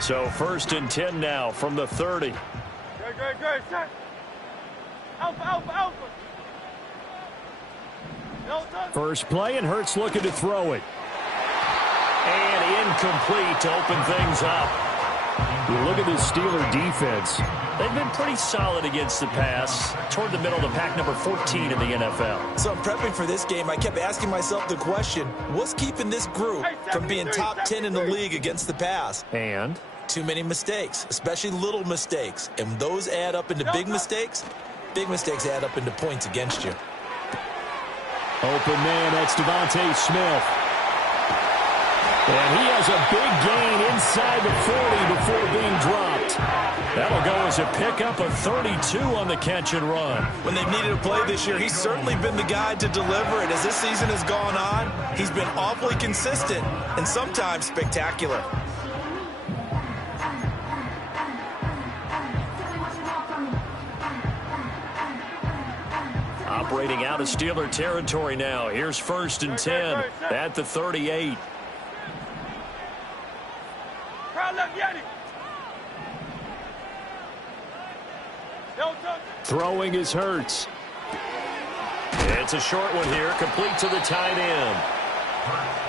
So 1st and 10 now from the 30. Good. Set. Alpha. First play, and Hurts looking to throw it. And incomplete to open things up. You look at the Steeler defense. They've been pretty solid against the pass. Toward the middle of the pack, number 14 in the NFL. So I'm prepping for this game. I kept asking myself the question, what's keeping this group from being top 10 in the league against the pass? And? Too many mistakes, especially little mistakes. And those add up into big mistakes. Big mistakes add up into points against you. Open man, that's Devontae Smith. And he has a big gain inside the 40 before being dropped. That'll go as a pickup of 32 on the catch and run. When they've needed a play this year, he's certainly been the guy to deliver it. As this season has gone on, he's been awfully consistent and sometimes spectacular. Operating out of Steeler territory now. Here's 1st and 10 at the 38. Throwing is Hurts. It's a short one here, complete to the tight end.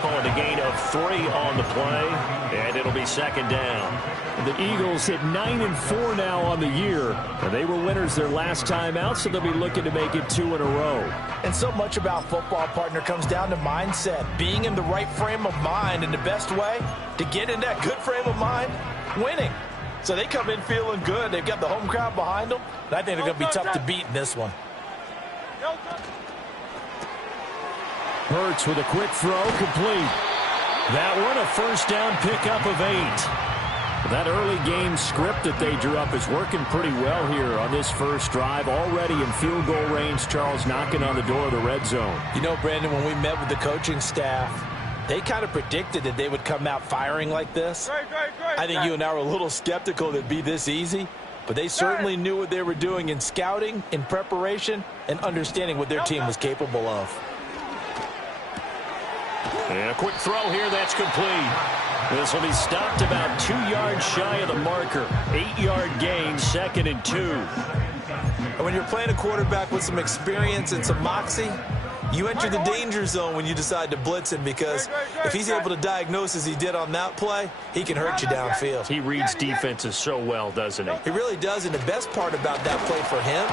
Calling a gain of 3 on the play, and it'll be 2nd down. The Eagles hit 9-4 now on the year. And they were winners their last time out, so they'll be looking to make it 2 in a row. And so much about football, partner, comes down to mindset. Being in the right frame of mind, and the best way to get in that good frame of mind, winning. So they come in feeling good. They've got the home crowd behind them. And I think they're going to be tough to beat in this one. Hurts with a quick throw, complete. That one, a 1st down pickup of 8. That early game script that they drew up is working pretty well here on this first drive. Already in field goal range, Charles, knocking on the door of the red zone. You know, Brandon, when we met with the coaching staff, they kind of predicted that they would come out firing like this. I think you and I were a little skeptical that it'd be this easy, but they certainly knew what they were doing in scouting, in preparation, and understanding what their team was capable of. And a quick throw here, that's complete. This will be stopped about 2 yards shy of the marker. 8-yard gain, 2nd and 2. And when you're playing a quarterback with some experience and some moxie, you enter the danger zone when you decide to blitz him, because if he's able to diagnose as he did on that play, he can hurt you downfield. He reads defenses so well, doesn't he? He really does, and the best part about that play for him,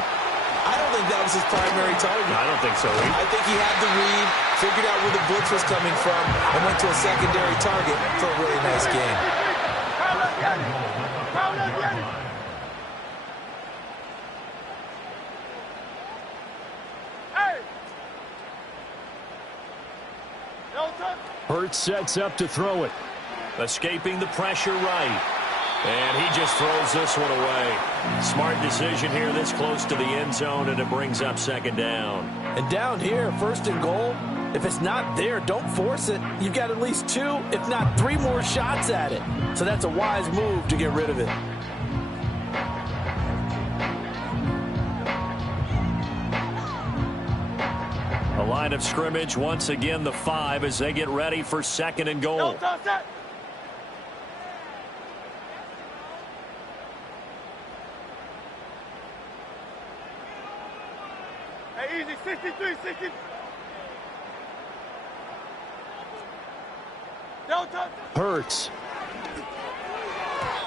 I don't think that was his primary target. I don't think so either. I think he had the read, figured out where the blitz was coming from, and went to a secondary target for a really nice game. Hurts sets up to throw it. Escaping the pressure right. And he just throws this one away. Smart decision here this close to the end zone, and it brings up 2nd down. And down here, 1st and goal, if it's not there, don't force it. You've got at least 2, if not 3 more shots at it. So that's a wise move to get rid of it. A line of scrimmage, once again the 5 as they get ready for 2nd and goal. Easy, 63, 60. Hurts.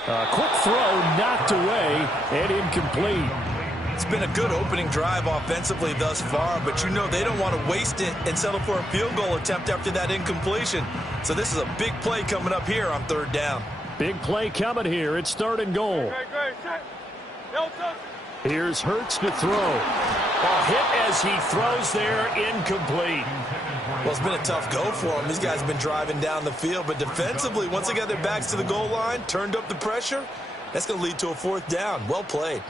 A quick throw knocked away and incomplete. It's been a good opening drive offensively thus far, but you know they don't want to waste it and settle for a field goal attempt after that incompletion. So this is a big play coming up here on 3rd down. Big play coming here. It's 3rd and goal. Here's Hurts to throw. A hit as he throws there, incomplete. Well, it's been a tough go for him. These guys have been driving down the field, but defensively, once they got their backs to the goal line, turned up the pressure, that's going to lead to a 4th down. Well played.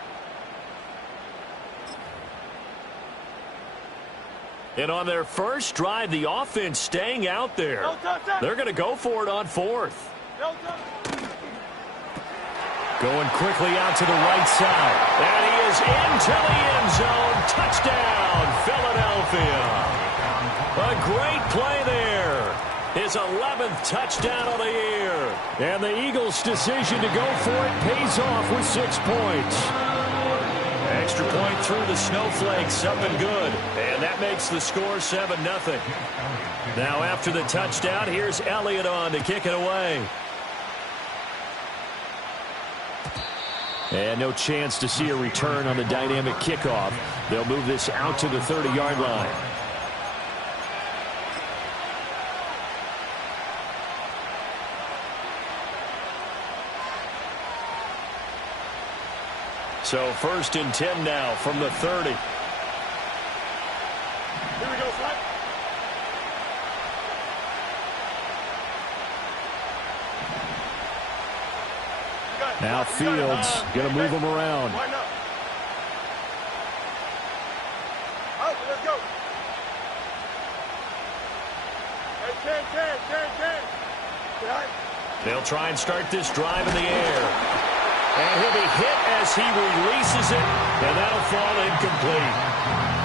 And on their first drive, the offense staying out there. They're going to go for it on 4th. Going quickly out to the right side. And he is into the end zone. Touchdown, Philadelphia. A great play there. His 11th touchdown of the year. And the Eagles' decision to go for it pays off with 6 points. Extra point through the snowflakes, up and good. And that makes the score 7-0. Now after the touchdown, here's Elliott on to kick it away. And no chance to see a return on the dynamic kickoff. They'll move this out to the 30-yard line. So 1st and 10 now from the 30. Here we go, son. Now Fields going to move him around. Line up. Out, let's go. Hey, 10. They'll try and start this drive in the air. And he'll be hit as he releases it, and that'll fall incomplete.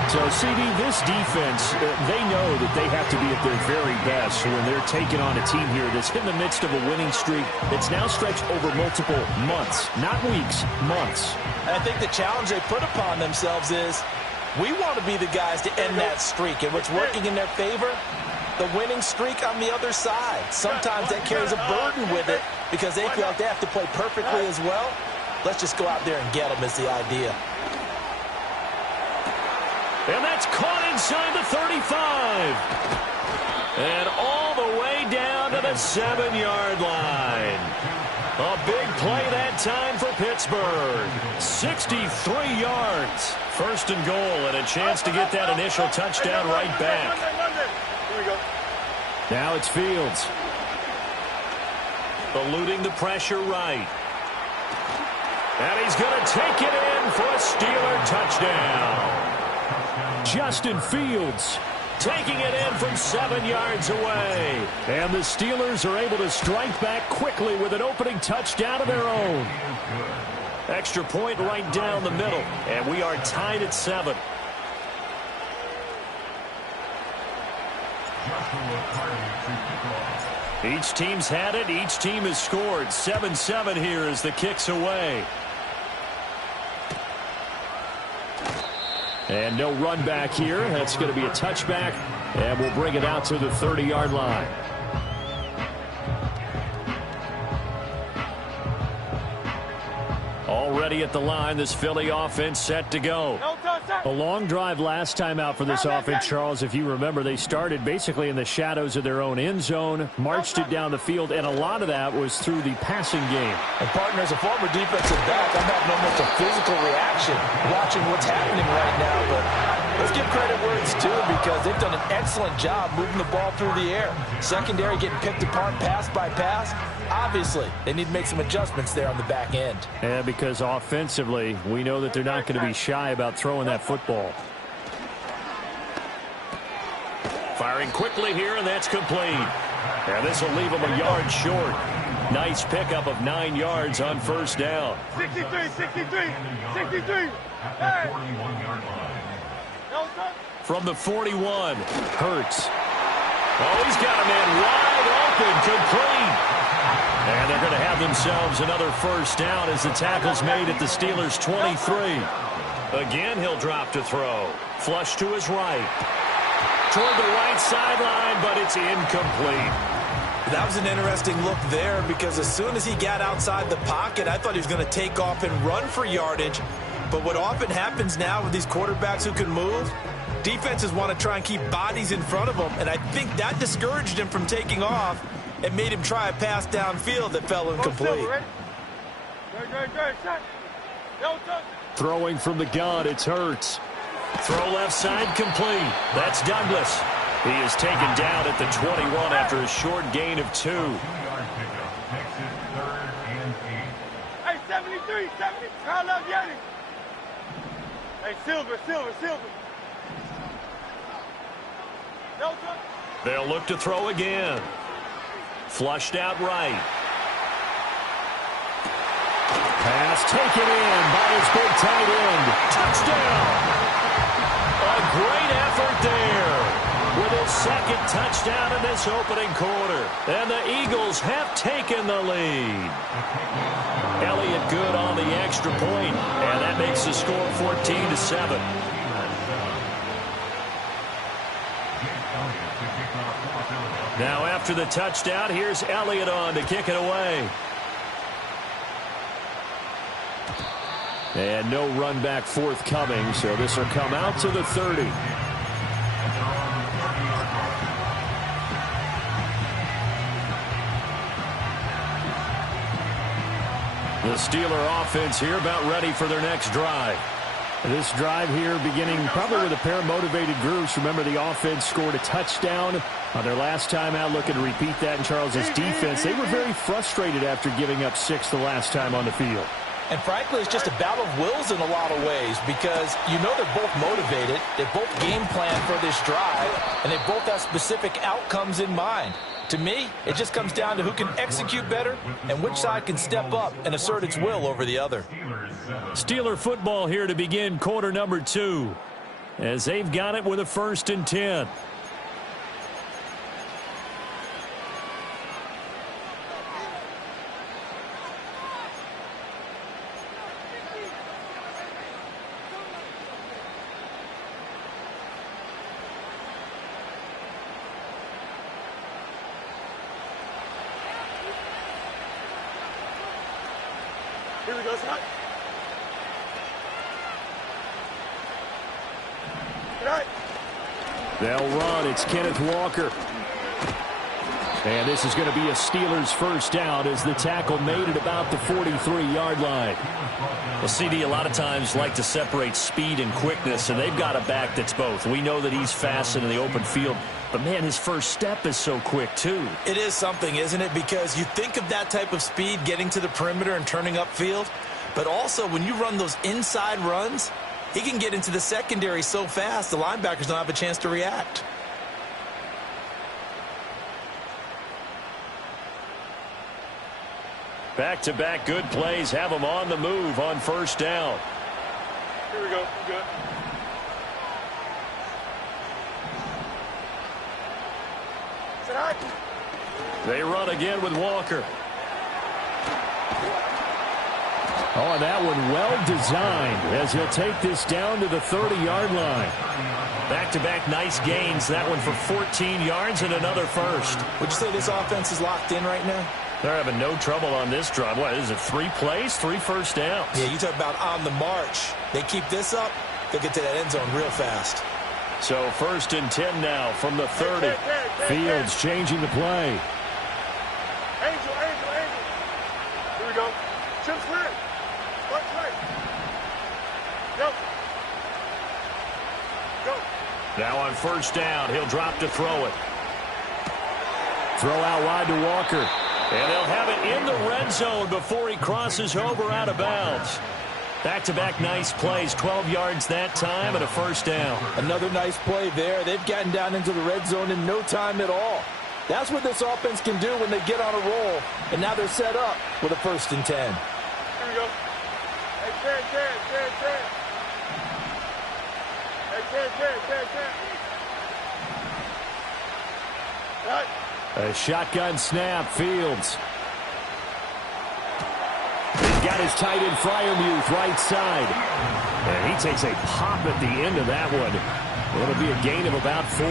So, CD, this defense, they know that they have to be at their very best when they're taking on a team here that's in the midst of a winning streak that's now stretched over multiple months, not weeks, months. And I think the challenge they put upon themselves is we want to be the guys to end that streak, and what's working in their favor, the winning streak on the other side. Sometimes that carries a burden with it because they feel like they have to play perfectly as well. Let's just go out there and get them is the idea. And that's caught inside the 35. And all the way down to the 7-yard line. A big play that time for Pittsburgh. 63 yards. 1st and goal, and a chance to get that initial touchdown right back. Here we go. Now it's Fields. Eluding the pressure right. And he's going to take it in for a Steeler touchdown. Justin Fields taking it in from 7 yards away. And the Steelers are able to strike back quickly with an opening touchdown of their own. Extra point right down the middle. And we are tied at 7. Each team's had it. Each team has scored. 7-7 here as the kick's away. And no run back here. That's going to be a touchback. And we'll bring it out to the 30-yard line. Already at the line, this Philly offense set to go. A long drive last time out for this offense, Charles. If you remember, they started basically in the shadows of their own end zone, marched it down the field, and a lot of that was through the passing game. And, partner, as a former defensive back, I'm having almost a physical reaction watching what's happening right now. But let's give credit where it's due because they've done an excellent job moving the ball through the air. Secondary getting picked apart pass by pass. Obviously, they need to make some adjustments there on the back end. Yeah, because offensively, we know that they're not going to be shy about throwing that football. Firing quickly here, and that's complete. And this will leave them a yard short. Nice pickup of 9 yards on 1st down. 63. Hey. From the 41, Hurts. Oh, he's got a man wide open, complete. And they're going to have themselves another 1st down as the tackle's made at the Steelers' 23. Again, he'll drop to throw. Flush to his right. Toward the right sideline, but it's incomplete. That was an interesting look there because as soon as he got outside the pocket, I thought he was going to take off and run for yardage. But what often happens now with these quarterbacks who can move, defenses want to try and keep bodies in front of them, and I think that discouraged him from taking off and made him try a pass downfield that fell incomplete. Throwing from the gun, it's Hurts. Throw left side complete. That's Douglas. He is taken down at the 21 after a short gain of 2. Hey, 73, 70. Call out Yanni. Hey, Silver. They'll look to throw again. Flushed out right. Pass taken in by his big tight end. Touchdown! A great effort there with his second touchdown in this opening quarter. And the Eagles have taken the lead. Elliott good on the extra point, and that makes the score 14-7. Now after the touchdown, here's Elliott on to kick it away. And no run back forthcoming, so this will come out to the 30. The Steeler offense here about ready for their next drive. This drive here beginning probably with a pair of motivated groups. Remember, the offense scored a touchdown on their last time out. Looking to repeat that in Charles's defense. They were very frustrated after giving up 6 the last time on the field. And frankly, it's just a battle of wills in a lot of ways because you know they're both motivated. They both game plan for this drive, and they both have specific outcomes in mind. To me, it just comes down to who can execute better and which side can step up and assert its will over the other. Steeler football here to begin quarter number 2 as they've got it with a 1st and 10. Here we go, son. Good night. They'll run. It's Kenneth Walker. And this is going to be a Steelers first down as the tackle made at about the 43-yard line. Well, CD a lot of times like to separate speed and quickness, and they've got a back that's both. We know that he's fast in the open field, but, man, his first step is so quick, too. It is something, isn't it? Because you think of that type of speed getting to the perimeter and turning upfield, but also when you run those inside runs, he can get into the secondary so fast the linebackers don't have a chance to react. Back-to-back good plays have them on the move on first down. Here we go. Good. Sit high. They run again with Walker. Oh, and that one well designed as he'll take this down to the 30-yard line. Back-to-back nice gains. That one for 14 yards and another first. Would you say this offense is locked in right now? They're having no trouble on this drive. What is it, 3 plays, 3 first downs? Yeah, you talk about on the march. They keep this up, they'll get to that end zone real fast. So 1st and 10 now from the 30. Fields changing the play. Angel. Here we go. Chip square. Watch right. Go. Now on first down, he'll drop to throw it. Throw out wide to Walker. And they'll have it in the red zone before he crosses over out of bounds. Back-to-back nice plays, 12 yards that time and a first down. Another nice play there. They've gotten down into the red zone in no time at all. That's what this offense can do when they get on a roll. And now they're set up with a 1st and 10. Here we go. Hey, 10. Hey, 10. Right. A shotgun snap, Fields. He's got his tight end Freiermuth right side. And he takes a pop at the end of that one. It'll be a gain of about 4.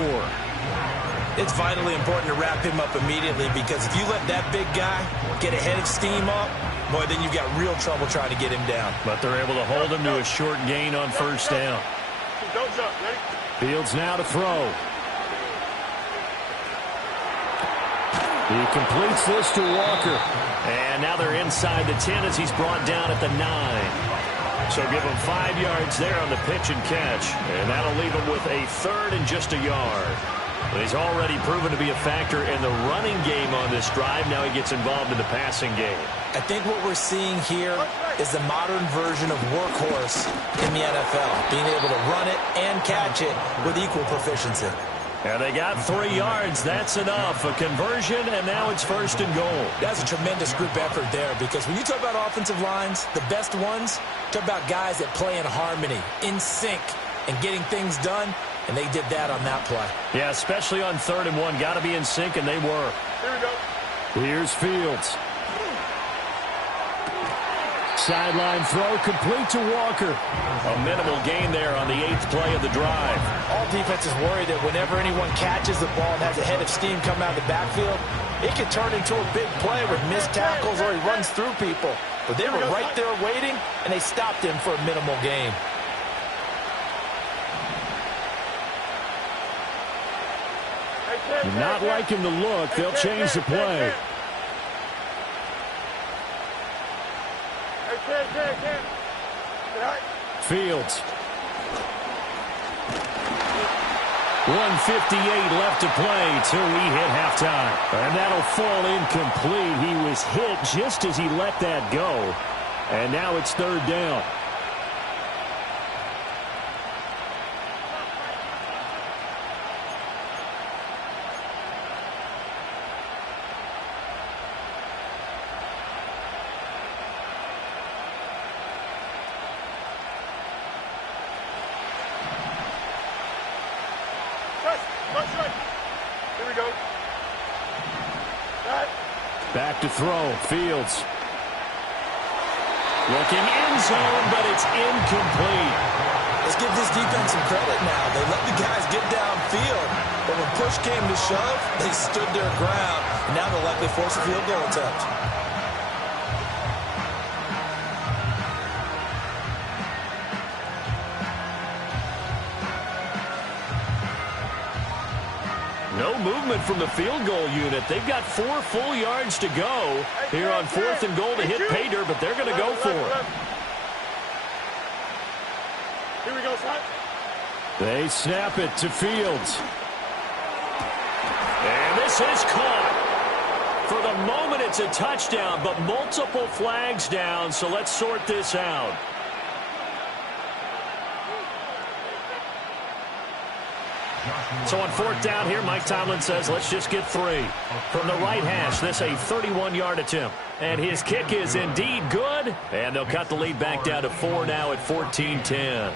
It's vitally important to wrap him up immediately because if you let that big guy get a head of steam up, boy, then you've got real trouble trying to get him down. But they're able to hold him to a short gain on first down. Don't jump. Ready? Fields now to throw. He completes this to Walker. And now they're inside the 10 as he's brought down at the 9. So give him 5 yards there on the pitch and catch. And that'll leave him with a 3rd and just a yard. But he's already proven to be a factor in the running game on this drive. Now he gets involved in the passing game. I think what we're seeing here is the modern version of workhorse in the NFL, being able to run it and catch it with equal proficiency. And they got 3 yards. That's enough. A conversion, and now it's 1st and goal. That's a tremendous group effort there because when you talk about offensive lines, the best ones, talk about guys that play in harmony, in sync, and getting things done. and they did that on that play. Yeah, especially on 3rd and 1. Got to be in sync, and they were. Here we go. Here's Fields. Sideline throw complete to Walker. A minimal gain there on the 8th play of the drive. All defenses worry that whenever anyone catches the ball and has a head of steam come out of the backfield, it can turn into a big play with missed tackles or he runs through people. But they were right there waiting, and they stopped him for a minimal gain. Not liking the look. They'll change the play. Fields. 1:58 left to play till we hit halftime. And that'll fall incomplete. He was hit just as he let that go. And now it's 3rd down. Here we go. Back to throw. Fields. Looking end zone, but it's incomplete. Let's give this defense some credit now. They let the guys get downfield, but when push came to shove, they stood their ground. And now they'll likely force a field goal attempt. No movement from the field goal unit. They've got 4 full yards to go here on 4th and goal to hit pay dirt, but they're going to go for it. Here we go, son. They snap it to Fields. And this is caught. For the moment, it's a touchdown, but multiple flags down, so let's sort this out. So on 4th down here, Mike Tomlin says, let's just get 3. From the right hash, this a 31-yard attempt. And his kick is indeed good. And they'll cut the lead back down to 4 now at 14-10.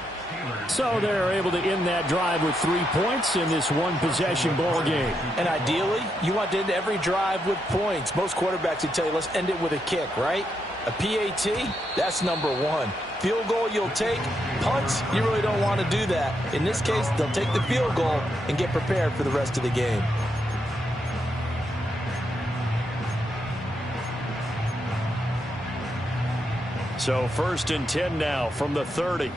So they're able to end that drive with 3 points in this one-possession ball game. And ideally, you want to end every drive with points. Most quarterbacks would tell you, let's end it with a kick, right? A PAT, that's number 1. Field goal you'll take. Punts, you really don't want to do that. In this case, they'll take the field goal and get prepared for the rest of the game. So 1st and 10 now from the 30.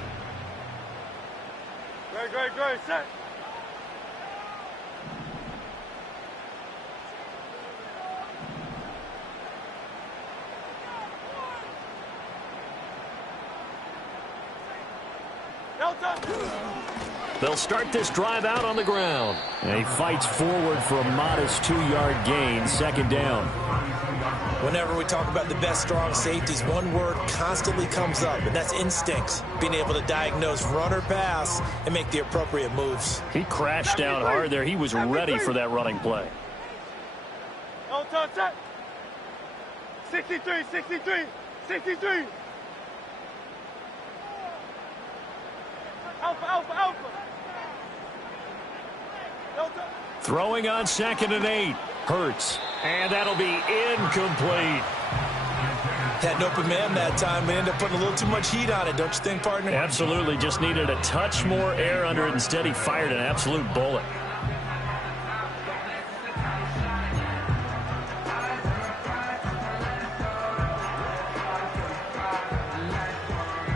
Great, set. They'll start this drive out on the ground. And he fights forward for a modest 2-yard gain, 2nd down. Whenever we talk about the best strong safeties, one word constantly comes up, and that's instincts. Being able to diagnose run or pass and make the appropriate moves. He crashed down hard there. He was ready for that running play. On time, set. 63. Alpha. Throwing on 2nd and 8. Hurts. And that'll be incomplete. Had an open man that time, but ended up putting a little too much heat on it, don't you think, partner? Absolutely. Just needed a touch more air under it. Instead, he fired an absolute bullet.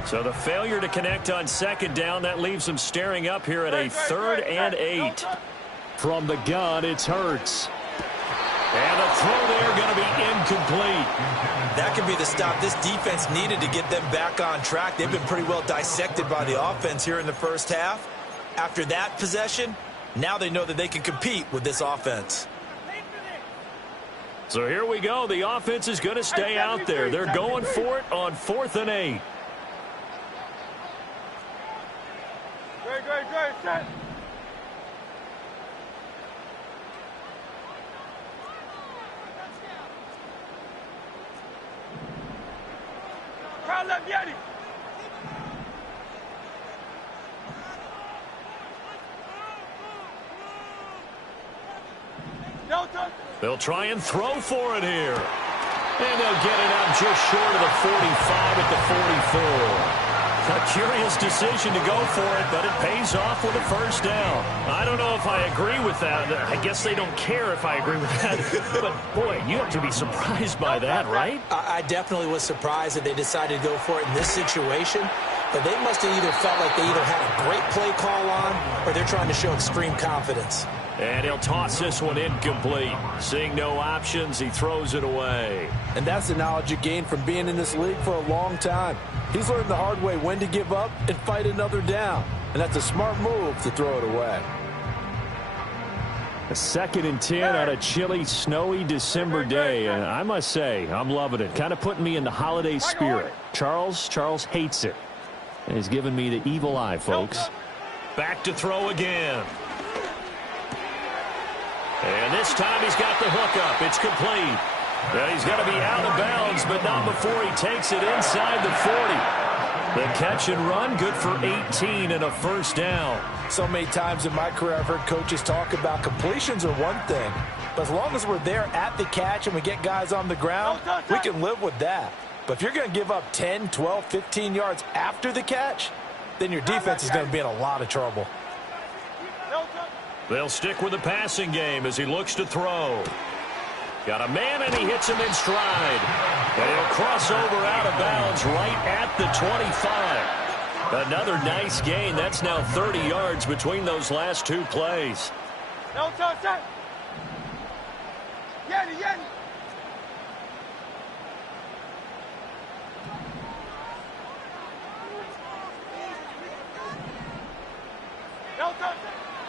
So the failure to connect on 2nd down, that leaves them staring up here at a 3rd and 8. From the gun, it's Hurts. And the throw there going to be incomplete. That could be the stop this defense needed to get them back on track. They've been pretty well dissected by the offense here in the first half. After that possession, now they know that they can compete with this offense. So here we go. The offense is going to stay out there. They're going for it on 4th and 8. Great, set. Crowd left, Yeti. They'll try and throw for it here. And they'll get it out just short of the 45 at the 44. A curious decision to go for it, but it pays off with a first down. I don't know if I agree with that. I guess they don't care if I agree with that. But, boy, you have to be surprised by that, right? I definitely was surprised that they decided to go for it in this situation. But they must have either felt like they either had a great play call on or they're trying to show extreme confidence. And he'll toss this one incomplete. Seeing no options, he throws it away. And that's the knowledge you gain from being in this league for a long time. He's learned the hard way when to give up and fight another down. And that's a smart move to throw it away. A 2nd and 10 on a chilly, snowy December day. And I must say, I'm loving it. Kind of putting me in the holiday spirit. Charles hates it. And he's giving me the evil eye, folks. Back to throw again. And this time he's got the hook up. It's complete. And he's going to be out of bounds, but not before he takes it inside the 40. The catch and run, good for 18 and a first down. So many times in my career I've heard coaches talk about completions are one thing. But as long as we're there at the catch and we get guys on the ground, we can live with that. But if you're going to give up 10, 12, 15 yards after the catch, then your defense is going to be in a lot of trouble. They'll stick with the passing game as he looks to throw. Got a man, and he hits him in stride. And he'll cross over out of bounds right at the 25. Another nice gain. That's now 30 yards between those last two plays.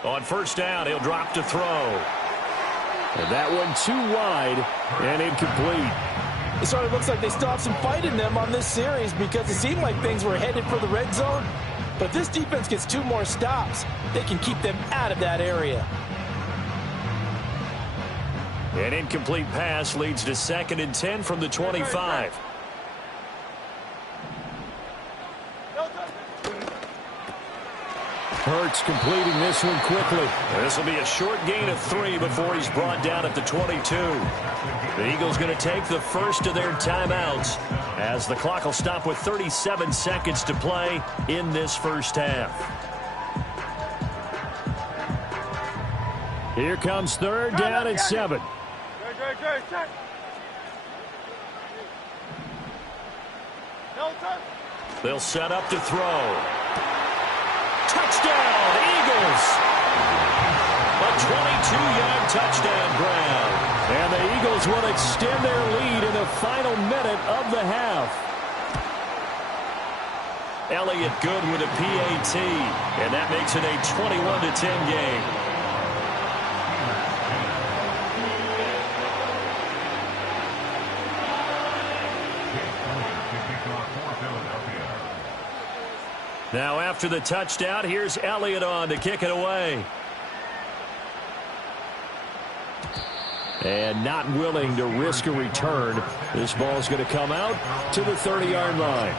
On first down, he'll drop to throw. And that one too wide and incomplete. It sort of looks like they still have some fight in them on this series because it seemed like things were headed for the red zone. But this defense gets 2 more stops. They can keep them out of that area. An incomplete pass leads to 2nd and 10 from the 25. Hurts completing this one quickly. This will be a short gain of 3 before he's brought down at the 22. The Eagles going to take the first of their timeouts as the clock will stop with 37 seconds to play in this first half. Here comes 3rd down and 7. They'll set up to throw. Touchdown, Eagles! A 22-yard touchdown grab. And the Eagles will extend their lead in the final minute of the half. Elliott good with a PAT, and that makes it a 21-10 game. Now after the touchdown, here's Elliott on to kick it away. And not willing to risk a return. This ball's going to come out to the 30-yard line.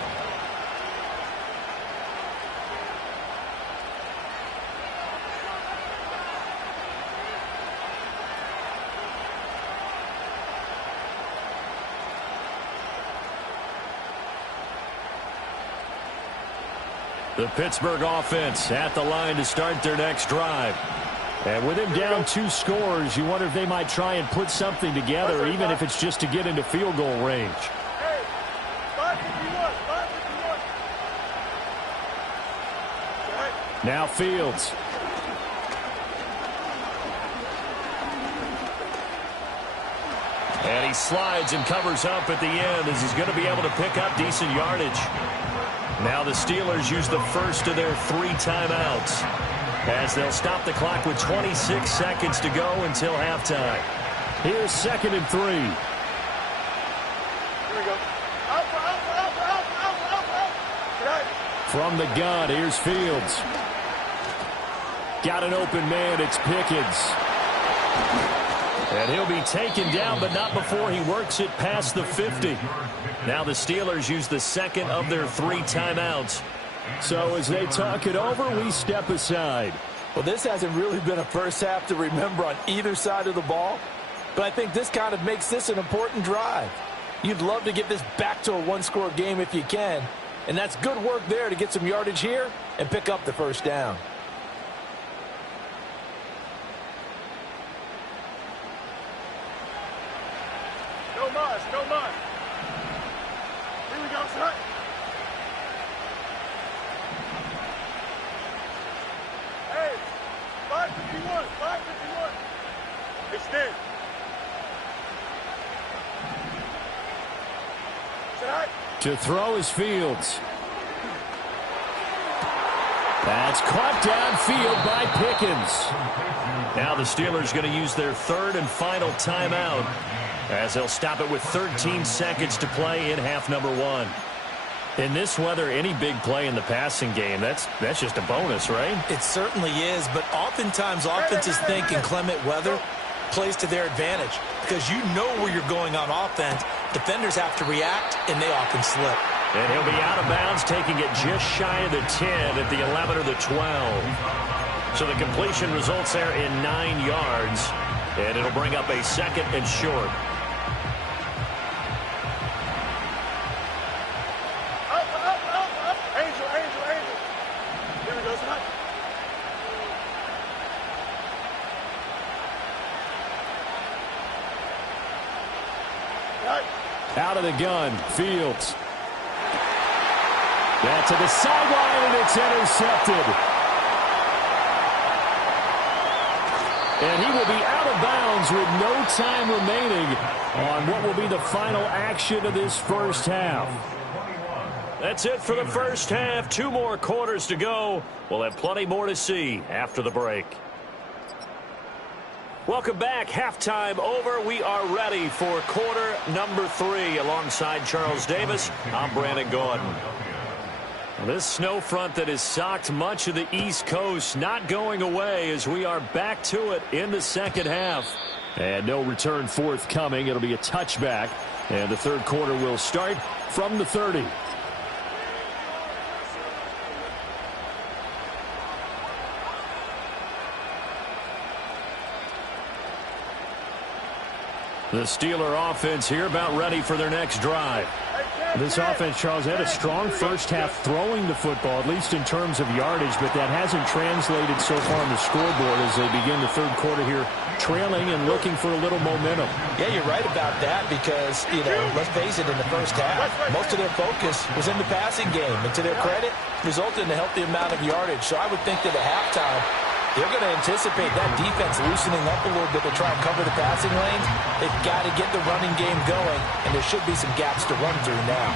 The Pittsburgh offense at the line to start their next drive. And with him down 2 scores, you wonder if they might try and put something together, even if it's just to get into field goal range. Now Fields. And he slides and covers up at the end as he's going to be able to pick up decent yardage. Now the Steelers use the first of their 3 timeouts as they'll stop the clock with 26 seconds to go until halftime. Here's 2nd and 3. Here we go. From the gun, here's Fields. Got an open man, it's Pickens. And he'll be taken down, but not before he works it past the 50. Now the Steelers use the second of their 3 timeouts. So as they talk it over, we step aside. Well, this hasn't really been a first half to remember on either side of the ball. but I think this kind of makes this an important drive. You'd love to get this back to a one-score game if you can, and that's good work there to get some yardage here and pick up the first down. No mas, no mas. Here we go, son. Hey, 551, 551. Extend. To throw is Fields. That's caught downfield by Pickens. Now the Steelers going to use their third and final timeout as they'll stop it with 13 seconds to play in half number one. In this weather, any big play in the passing game, that's just a bonus, right? It certainly is, but oftentimes offenses think inclement weather plays to their advantage because you know where you're going on offense. Defenders have to react, and they often slip. And he'll be out of bounds, taking it just shy of the 10 at the 11 or the 12. So the completion results there in 9 yards, and it'll bring up a second and short. Up. Angel. Here we go, son. Out of the gun, Fields. That's to the sideline, and it's intercepted. And he will be out of bounds with no time remaining on what will be the final action of this first half. That's it for the first half. 2 more quarters to go. We'll have plenty more to see after the break. Welcome back. Halftime over. We are ready for quarter number 3. Alongside Charles Davis, I'm Brandon Gordon. This snow front that has socked much of the East Coast not going away as we are back to it in the second half. And no return forthcoming. It'll be a touchback. And the third quarter will start from the 30. The Steeler offense here about ready for their next drive. This offense, Charles, had a strong first half throwing the football, at least in terms of yardage, but that hasn't translated so far on the scoreboard as they begin the third quarter here, trailing and looking for a little momentum. Yeah, you're right about that because, let's face it, in the first half, most of their focus was in the passing game. And to their credit, resulted in a healthy amount of yardage. So I would think that at halftime, they're going to anticipate that defense loosening up a little bit to try and cover the passing lanes. They've got to get the running game going, and there should be some gaps to run through now.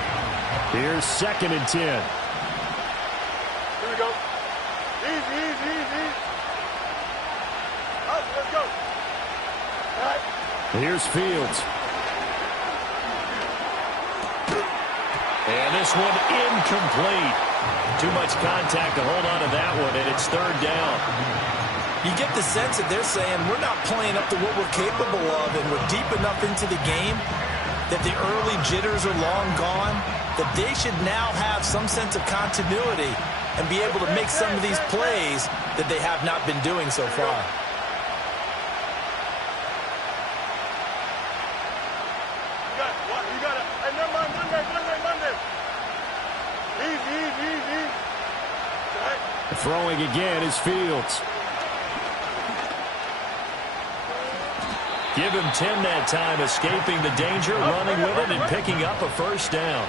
Here's 2nd and 10. Here we go. Easy. Up, let's go. All right. Here's Fields. And this one incomplete. Too much contact to hold on to that one, and it's third down. You get the sense that they're saying we're not playing up to what we're capable of, and we're deep enough into the game that the early jitters are long gone, that they should now have some sense of continuity and be able to make some of these plays that they have not been doing so far. You got it. Hey, never mind, Monday. Easy. Right. Throwing again is Fields. Give him 10 that time, escaping the danger, running with it, and picking up a first down.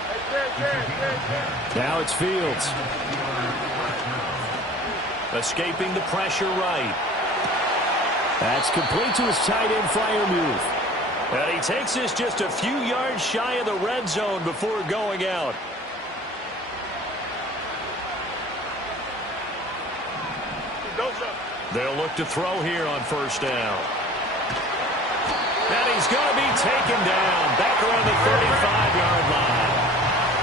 Now it's Fields. Escaping the pressure right. That's complete to his tight end Freiermuth. And he takes this just a few yards shy of the red zone before going out. They'll look to throw here on first down. And he's going to be taken down back around the 35-yard line.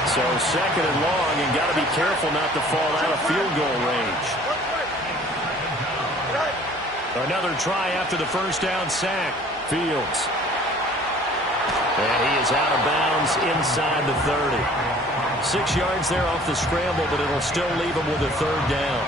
So 2nd and long, and got to be careful not to fall out of field goal range. Another try after the first down sack. Fields. And he is out of bounds inside the 30. 6 yards there off the scramble, but it'll still leave him with a third down.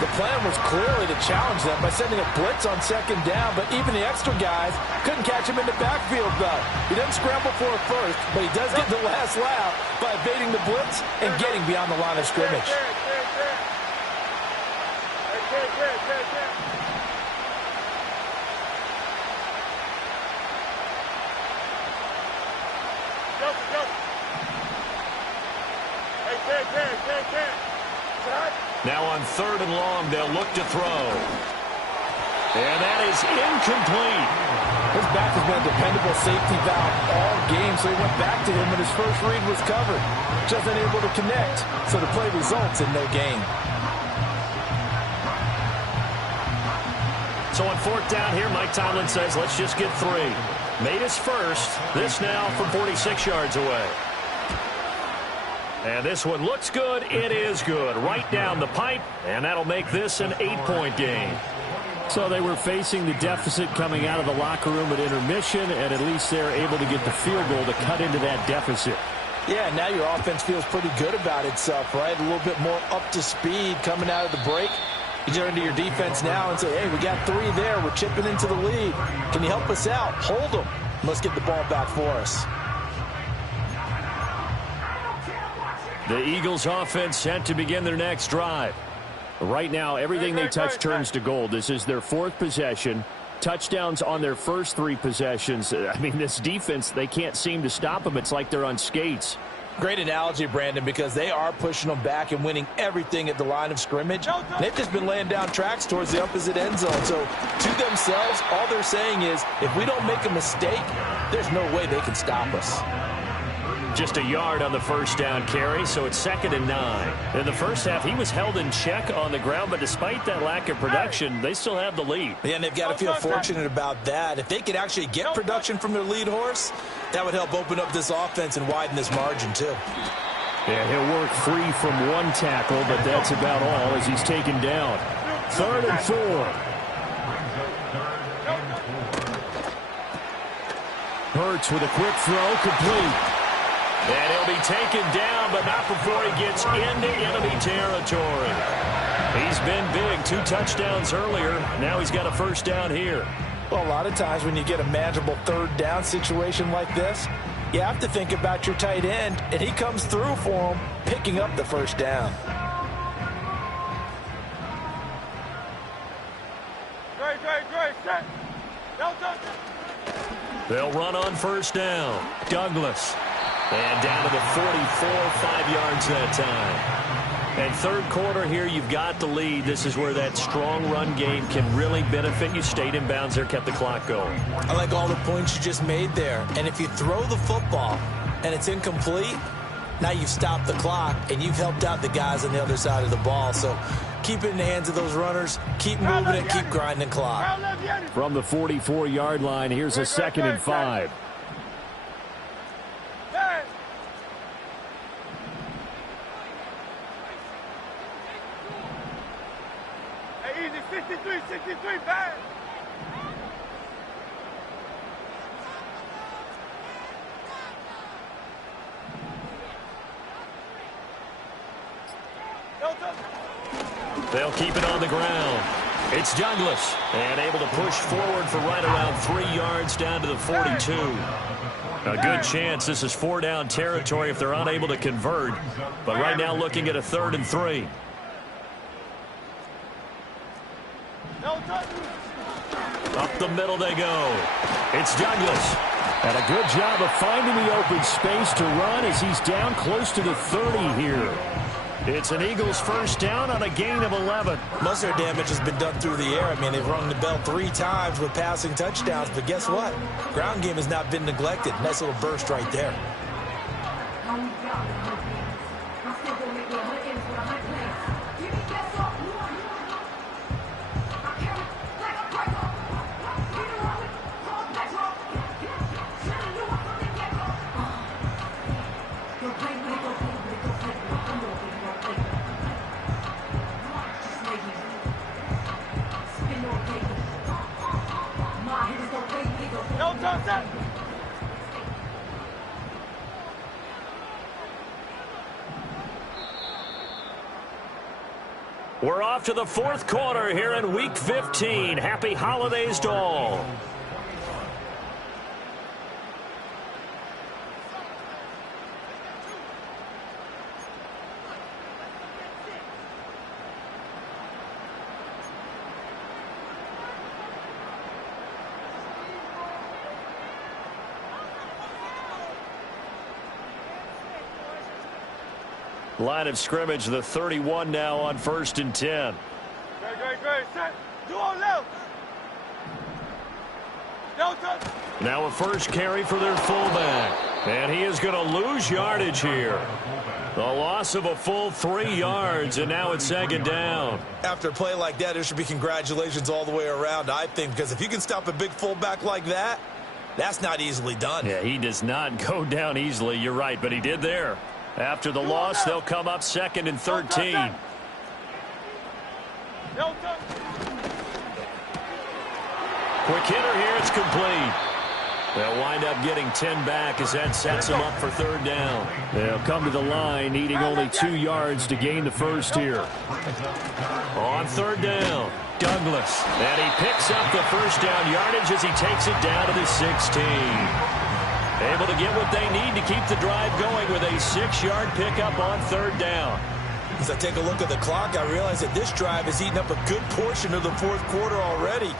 The plan was clearly to challenge them by sending a blitz on second down, but even the extra guys couldn't catch him in the backfield, though. He doesn't scramble for a first, but he does get the last laugh by evading the blitz and getting beyond the line of scrimmage. Now on 3rd and long, they'll look to throw. And that is incomplete. His back has been a dependable safety valve all game, so he went back to him when his first read was covered. Just unable to connect, so the play results in no gain. So on 4th down here, Mike Tomlin says, let's just get 3. Made his first. This now from 46 yards away. And this one looks good. It is good. Right down the pipe, and that'll make this an 8-point game. So they were facing the deficit coming out of the locker room at intermission, and at least they're able to get the field goal to cut into that deficit. Yeah, now your offense feels pretty good about itself, right? A little bit more up to speed coming out of the break. You turn to your defense now and say, hey, we got 3 there. We're chipping into the lead. Can you help us out? Hold them. Let's get the ball back for us. The Eagles offense set to begin their next drive. Right now, everything they touch turns to gold. This is their 4th possession. Touchdowns on their first 3 possessions. I mean, this defense, they can't seem to stop them. It's like they're on skates. Great analogy, Brandon, because they are pushing them back and winning everything at the line of scrimmage. They've just been laying down tracks towards the opposite end zone. So to themselves, all they're saying is, if we don't make a mistake, there's no way they can stop us. Just a yard on the first down carry, so it's 2nd and 9. In the first half, he was held in check on the ground, but despite that lack of production, they still have the lead. Yeah, and they've got to feel fortunate about that. If they could actually get production from their lead horse, that would help open up this offense and widen this margin, too. Yeah, he'll work free from 1 tackle, but that's about all as he's taken down. 3rd and 4. Hurts with a quick throw, complete. And he'll be taken down, but not before he gets into enemy territory. He's been big. 2 touchdowns earlier. Now he's got a first down here. Well, a lot of times when you get a manageable 3rd down situation like this, you have to think about your tight end, and he comes through for him, picking up the first down. They'll run on first down. Douglas. And down to the 44, 5 yards that time. And 3rd quarter here, you've got the lead. This is where that strong run game can really benefit you. Stayed in bounds there, kept the clock going. I like all the points you just made there. And if you throw the football and it's incomplete, now you've stopped the clock and you've helped out the guys on the other side of the ball. So keep it in the hands of those runners. Keep moving it. Keep grinding clock. From the 44-yard line, here's a 2nd and 5. They'll keep it on the ground. It's Douglas, and able to push forward for right around 3 yards down to the 42. A good chance this is 4 down territory if they're unable to convert. But right now looking at a 3rd and 3. Up the middle they go. It's Douglas. And a good job of finding the open space to run as he's down close to the 30 here. It's an Eagles first down on a gain of 11. Most of their damage has been done through the air. I mean, they've rung the bell 3 times with passing touchdowns, but guess what? Ground game has not been neglected. Nice little burst right there. We're off to the fourth quarter here in Week 15. Happy holidays to all. Line of scrimmage, the 31 now on 1st and 10. Great. Set. Do on left. Now a first carry for their fullback. And he is going to lose yardage here. The loss of a full 3 yards, and now it's 2nd down. After a play like that, there should be congratulations all the way around, I think, because if you can stop a big fullback like that, that's not easily done. Yeah, he does not go down easily. You're right, but he did there. After the loss, they'll come up 2nd and 13. Quick hitter here. It's complete. They'll wind up getting 10 back as that sets them up for 3rd down. They'll come to the line, needing only 2 yards to gain the first here. On 3rd down, Douglas. And he picks up the first down yardage as he takes it down to the 16. Able to get what they need to keep the drive going with a 6-yard pickup on 3rd down. As I take a look at the clock, I realize that this drive has eaten up a good portion of the 4th quarter already.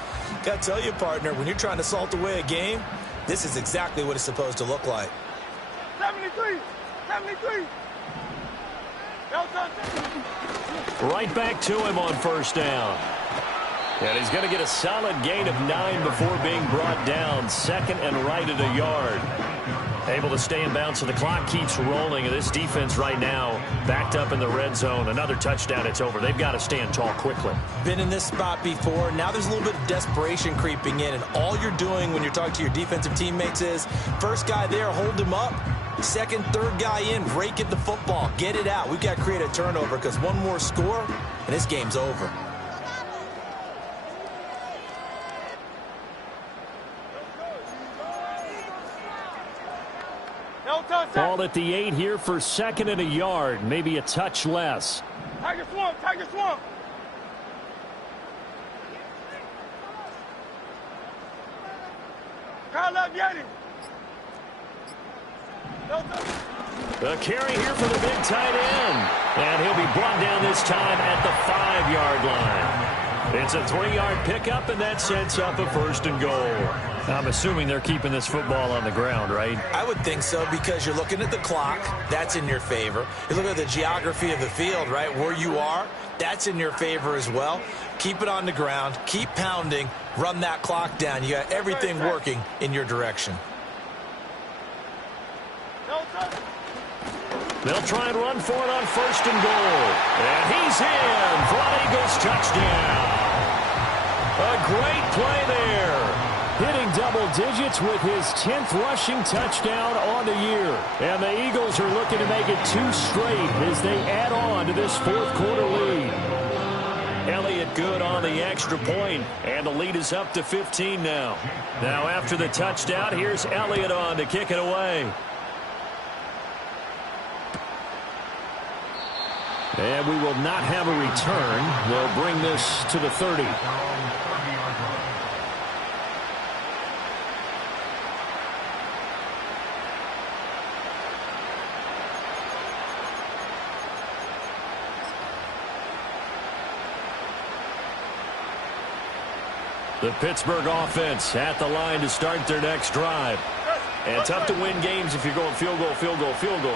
Got to tell you, partner, when you're trying to salt away a game, this is exactly what it's supposed to look like. 73. Right back to him on 1st down. And he's going to get a solid gain of 9 before being brought down. 2nd and right at a yard. Able to stay in bounds, so the clock keeps rolling. And this defense right now backed up in the red zone. Another touchdown, it's over. They've got to stand tall quickly. Been in this spot before. Now there's a little bit of desperation creeping in. And all you're doing when you're talking to your defensive teammates is, first guy there, hold him up. 2nd, 3rd guy in, rake at the football. Get it out. We've got to create a turnover because one more score, and this game's over. Ball at the 8 here for 2nd and a yard, maybe a touch less. Tiger swamp. Kyle up, Yeti. The carry here for the big tight end. And he'll be brought down this time at the 5-yard line. It's a 3-yard pickup, and that sets up a 1st and goal. I'm assuming they're keeping this football on the ground, right? I would think so, because you're looking at the clock. That's in your favor. You look at the geography of the field, right? Where you are, that's in your favor as well. Keep it on the ground. Keep pounding. Run that clock down. You got everything working in your direction. They'll try and run for it on 1st and goal. And he's in for an Eagles touchdown. A great play there. Hitting double digits with his 10th rushing touchdown on the year. And the Eagles are looking to make it 2 straight as they add on to this 4th quarter lead. Elliott good on the extra point, and the lead is up to 15 now. Now after the touchdown, here's Elliott on to kick it away. And we will not have a return. They'll bring this to the 30. The Pittsburgh offense at the line to start their next drive. And tough to win games if you're going field goal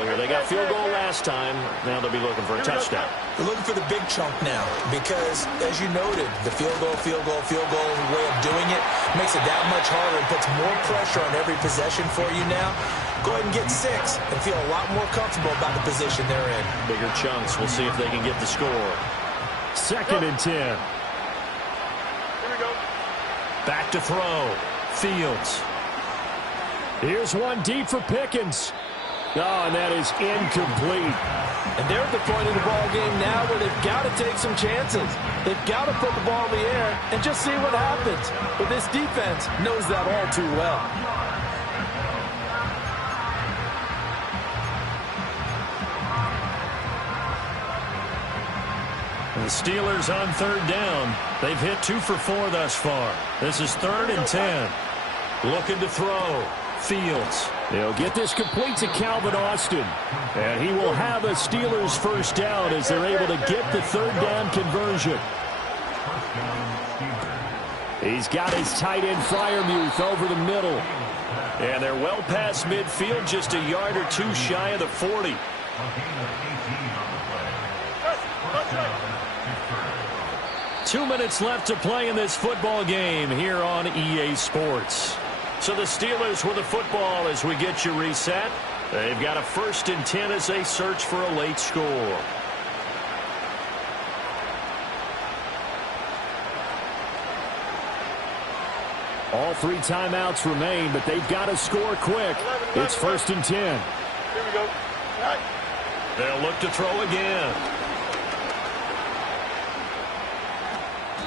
here. They got field goal last time. Now they'll be looking for a touchdown. They're looking for the big chunk now because, as you noted, the field goal way of doing it makes it that much harder and puts more pressure on every possession for you now. Go ahead and get 6 and feel a lot more comfortable about the position they're in. Bigger chunks. We'll see if they can get the score. 2nd and 10. Here we go. Back to throw. Fields. Here's one deep for Pickens. Oh, and that is incomplete. And they're at the point of the ball game now where they've got to take some chances. They've got to put the ball in the air and just see what happens. But this defense knows that all too well. The Steelers on third down. They've hit 2 for 4 thus far. This is 3rd and 10. Looking to throw. Fields. They'll get this complete to Calvin Austin. And he will have a Steelers first down as they're able to get the 3rd down conversion. He's got his tight end Freiermuth over the middle. And they're well past midfield, just a yard or 2 shy of the 40. Two minutes left to play in this football game here on EA Sports. So the Steelers with the football as we get you reset. They've got a 1st and 10 as they search for a late score. All 3 timeouts remain, but they've got to score quick. It's 1st and 10. Here we go. Right. They'll look to throw again.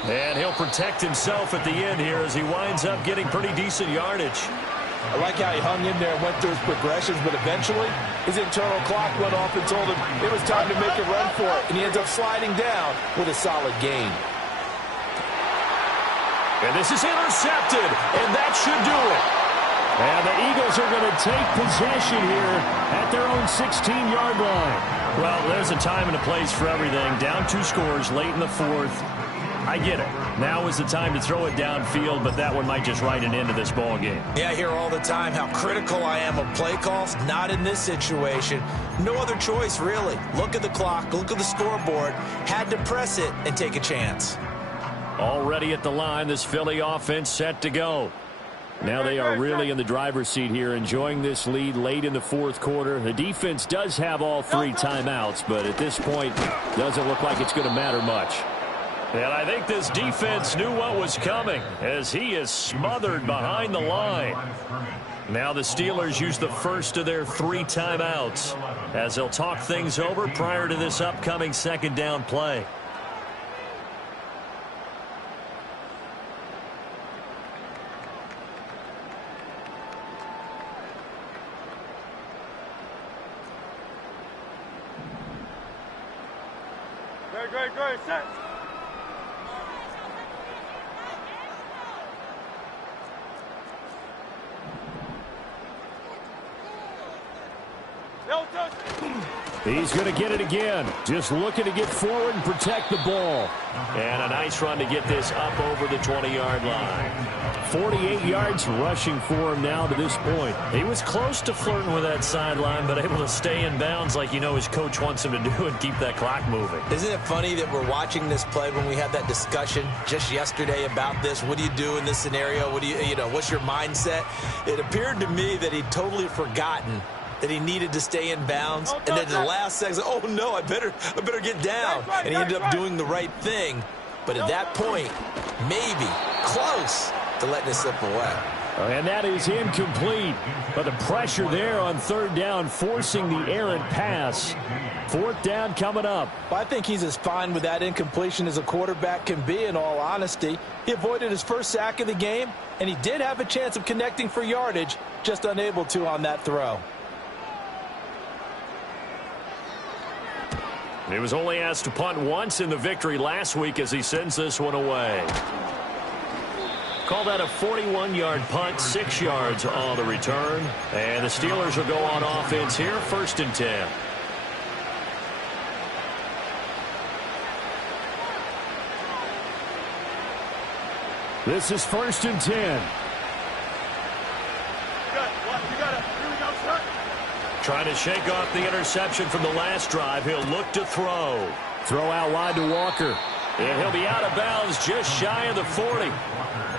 And he'll protect himself at the end here as he winds up getting pretty decent yardage. I like how he hung in there and went through his progressions, but eventually his internal clock went off and told him it was time to make a run for it, and he ends up sliding down with a solid gain. And this is intercepted, and that should do it. And the Eagles are going to take possession here at their own 16-yard line. Well, there's a time and a place for everything. Down 2 scores late in the 4th. I get it. Now is the time to throw it downfield, but that one might just write an end to this ball game. Yeah, I hear all the time how critical I am of play calls. Not in this situation. No other choice, really. Look at the clock. Look at the scoreboard. Had to press it and take a chance. Already at the line, this Philly offense set to go. Now they are really in the driver's seat here, enjoying this lead late in the 4th quarter. The defense does have all 3 timeouts, but at this point, doesn't look like it's going to matter much. And I think this defense knew what was coming as he is smothered behind the line. Now the Steelers use the first of their 3 timeouts as they'll talk things over prior to this upcoming 2nd down play. Great, set. He's going to get it again. Just looking to get forward and protect the ball. And a nice run to get this up over the 20-yard line. 48 yards rushing for him now to this point. He was close to flirting with that sideline, but able to stay in bounds like you know his coach wants him to do and keep that clock moving. Isn't it funny that we're watching this play when we had that discussion just yesterday about this? What do you do in this scenario? What do you know, what's your mindset? It appeared to me that he'd totally forgotten that he needed to stay in bounds, and then at the last second, oh no, I better get down. And he ended up doing the right thing. But at that point, maybe close to letting it slip away. And that is incomplete. But the pressure there on 3rd down, forcing the errant pass. 4th down coming up. Well, I think he's as fine with that incompletion as a quarterback can be, in all honesty. He avoided his first sack of the game, and he did have a chance of connecting for yardage, just unable to on that throw. He was only asked to punt once in the victory last week as he sends this one away. Call that a 41-yard punt, 6 yards on the return. And the Steelers will go on offense here, 1st and 10. This is 1st and 10. Trying to shake off the interception from the last drive. He'll look to throw. Throw out wide to Walker. And he'll be out of bounds just shy of the 40.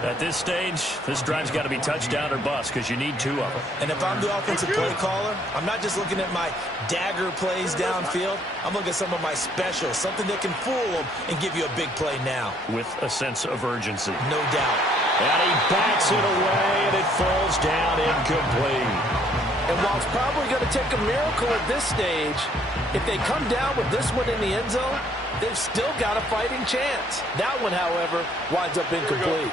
At this stage, this drive's got to be touchdown or bust because you need 2 of them. And if I'm the offensive play caller, I'm not just looking at my dagger plays downfield. I'm looking at some of my specials, something that can fool them and give you a big play now. With a sense of urgency. No doubt. And he backs it away, and it falls down incomplete. And while it's probably going to take a miracle at this stage, if they come down with this one in the end zone, they've still got a fighting chance. That one, however, winds up incomplete.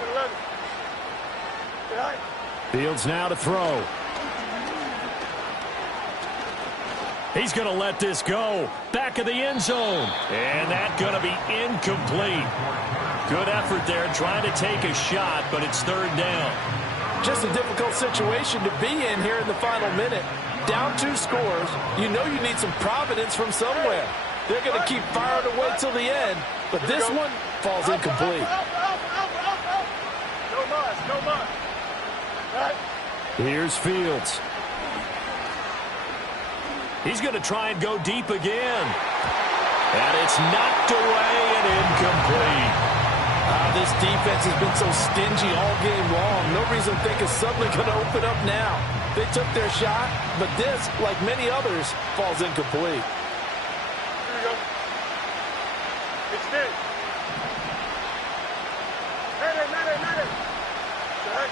11. Right. Fields now to throw. He's going to let this go. Back of the end zone. And that's going to be incomplete. Good effort there trying to take a shot, but it's third down. Just a difficult situation to be in here in the final minute. Down 2 scores. You know you need some providence from somewhere. They're going to keep firing away till the end, but this one falls incomplete. No muss. Right. Here's Fields. He's going to try and go deep again. And it's knocked away and incomplete. This defense has been so stingy all game long. No reason to think it's suddenly going to open up now. They took their shot, but this, like many others, falls incomplete. Here we go. It's big. Matter. Right.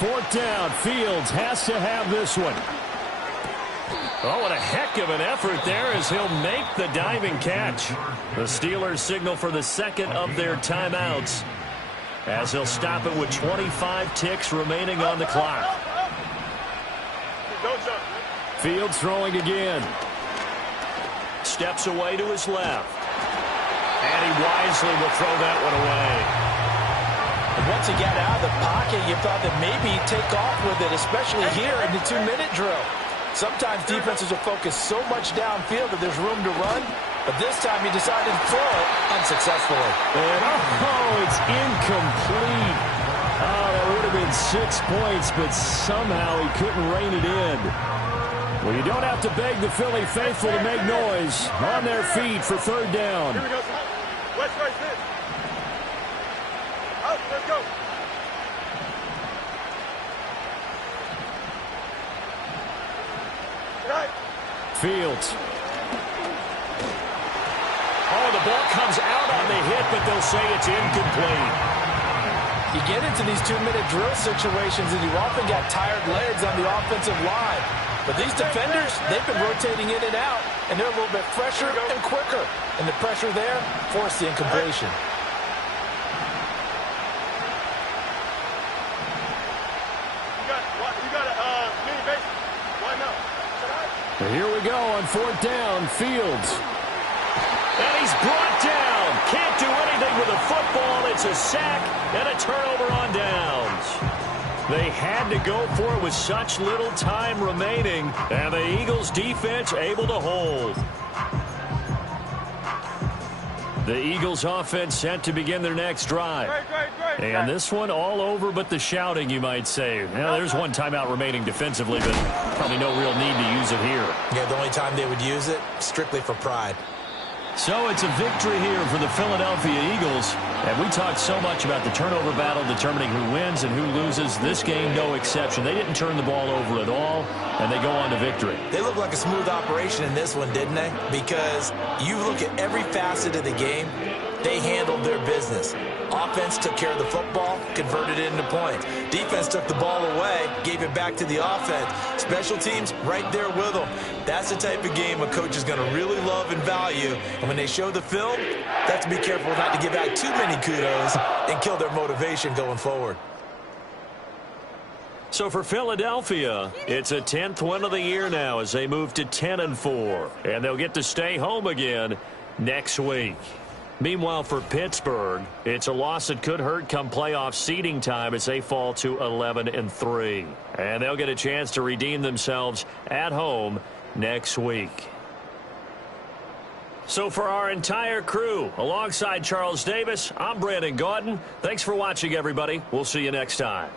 4th down. Fields has to have this one. Oh, what a heck of an effort there as he'll make the diving catch. The Steelers signal for the second of their timeouts as he'll stop it with 25 ticks remaining on the clock. Don't jump. Fields throwing again. Steps away to his left. And he wisely will throw that one away. And once he got out of the pocket, you thought that maybe he'd take off with it, especially here in the 2-minute drill. Sometimes defenses will focus so much downfield that there's room to run, but this time he decided to throw it unsuccessfully. And it's incomplete. Oh, that would have been 6 points, but somehow he couldn't rein it in. Well, you don't have to beg the Philly faithful to make noise. On their feet for third down. Here we go. West right pitch. Out, let's go. Right. Fields. Oh, the ball comes out on the hit, but they'll say it's incomplete. You get into these 2-minute drill situations and you often got tired legs on the offensive line. But these defenders, they've been rotating in and out, and they're a little bit fresher and quicker. And the pressure there forced the incompletion. You got a mini base. Why not? Here we go on 4th down. Fields. And he's brought down. Can't do anything with the football. It's a sack and a turnover on downs. They had to go for it with such little time remaining, and the Eagles defense able to hold. The Eagles offense set to begin their next drive. Great. And this one all over but the shouting, you might say. Now, there's one timeout remaining defensively, but probably no real need to use it here. Yeah, the only time they would use it, strictly for pride. So it's a victory here for the Philadelphia Eagles. And we talked so much about the turnover battle determining who wins and who loses. This game, no exception. They didn't turn the ball over at all, and they go on to victory. They look like a smooth operation in this one, didn't they? Because you look at every facet of the game, they handled their business. Offense took care of the football, converted it into points. Defense took the ball away, gave it back to the offense. Special teams right there with them. That's the type of game a coach is going to really love and value. And when they show the film, they have to be careful not to give out too many kudos and kill their motivation going forward. So for Philadelphia, it's a 10th win of the year now as they move to 10-4. And they'll get to stay home again next week. Meanwhile, for Pittsburgh, it's a loss that could hurt come playoff seeding time as they fall to 11-3. And they'll get a chance to redeem themselves at home next week. So for our entire crew, alongside Charles Davis, I'm Brandon Gaudin. Thanks for watching, everybody. We'll see you next time.